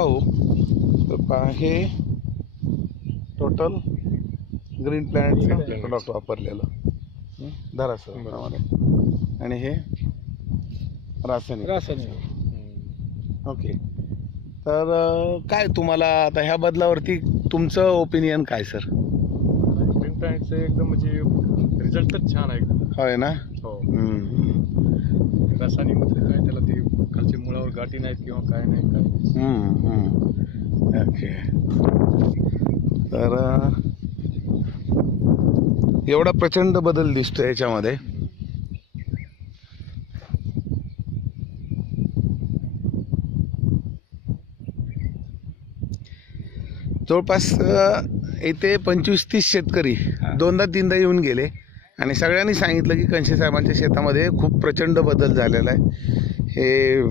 पाहू तर पहा, हे टोटल ग्रीन प्लॅनेटचं प्रोडक्ट वापरलेलं धरा सर प्रमाणे, आणि हे रासायनिक. ओके, तर काय तुम्हाला आता ह्या बदलावरती तुमचं ओपिनियन काय सर? ग्रीन प्लॅनेटचं एकदम म्हणजे रिझल्टच छान आहे. होय ना. हो. रासायनिक मध्ये काय त्याला ते खालच्या मुळावर गाठी नाहीत किंवा काय नाही काय. ओके, तर एवढा प्रचंड बदल दिसतो याच्यामध्ये. जवळपास इथे 25-30 शेतकरी दोनदा तीनदा येऊन गेले आणि सगळ्यांनी सांगितलं की कणशे साहेबांच्या शेतामध्ये खूप प्रचंड बदल झालेला आहे. हे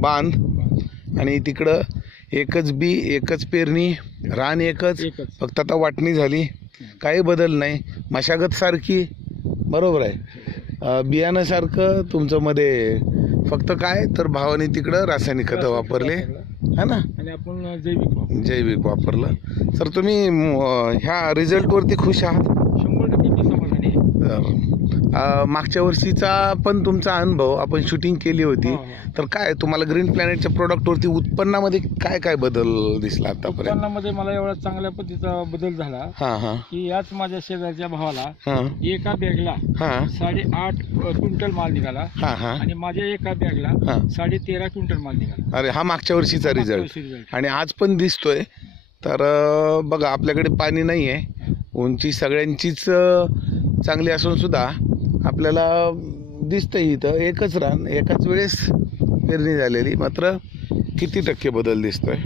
बांध आणि तिकडं एकच बी, एकच पेरणी, रान एकच, फक्त आता वाटणी झाली, काही बदल नाही. मशागत सारखी, बरोबर आहे, बियाण्यासारखं तुमचं मध्ये, फक्त काय तर भावाने तिकडं रासायनिक खतं वापरले है ना, आणि आपण जैविक वापरलं. सर तुम्ही ह्या रिझल्टवरती खुश आहात? 100% मी समाधानी आहे. मागच्या वर्षीचा पण तुमचा अनुभव, आपण शूटिंग केली होती, तर काय तुम्हाला ग्रीन प्लॅनेटच्या प्रोडक्टवरती उत्पन्नामध्ये काय काय बदल दिसला आतापर्यंत? उत्पन्नामध्ये मला एवढा चांगल्या पद्धतीचा बदल झाला की याच माझ्या शेजारच्या भावाला एका बॅगला 8.5 क्विंटल माल निघाला आणि माझ्या एका बॅगला 13.5 क्विंटल माल निघाला. अरे, हा मागच्या वर्षीचा रिझल्ट आणि आज पण दिसतोय. तर बघा, आपल्याकडे पाणी नाही आहे, उंची सगळ्यांचीच चांगली असून सुद्धा आपल्याला दिसतंय इथं एकच रान, एकाच वेळेस पेरणी झालेली, मात्र किती टक्के बदल दिसतोय.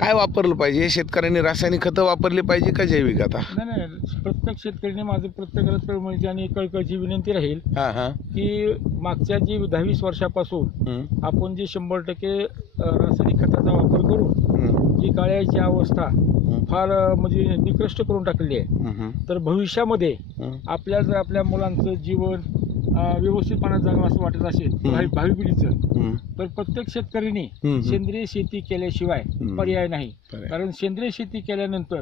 काय वापरलं पाहिजे? शेतकऱ्यांनी रासायनिक खतं वापरली पाहिजे का जैविक? आता नाही, प्रत्येक शेतकऱ्यांनी माझं प्रत्येकाला तळमळीची आणि कळकळीची विनंती राहील की मागच्या जी 10-20 वर्षापासून आपण जे 100% रासायनिक खताचा वापर करून जी गाळ्याची अवस्था फार म्हणजे निकृष्ट करून टाकली आहे, तर भविष्यामध्ये आपल्याला जर आपल्या मुलांचं जीवन व्यवस्थितपणे जगावं असं वाटत असेल भावी पिढीचं, तर प्रत्येक शेतकऱ्यांनी सेंद्रिय शेती केल्याशिवाय पर्याय नाही. कारण सेंद्रिय शेती केल्यानंतर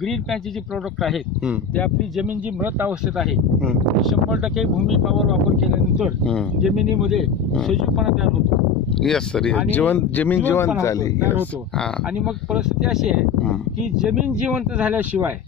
ग्रीन प्लॅनेटचे जे प्रोडक्ट आहेत ते आपली जमीन जी मृत अवस्थेत आहे, 100% भूमी पॉवर वापर केल्यानंतर जमिनीमध्ये सजीवपणा तयार होतो. यस सर, जमीन जिवंत झाली होतो. आणि मग परिस्थिती अशी आहे की जमीन जिवंत झाल्याशिवाय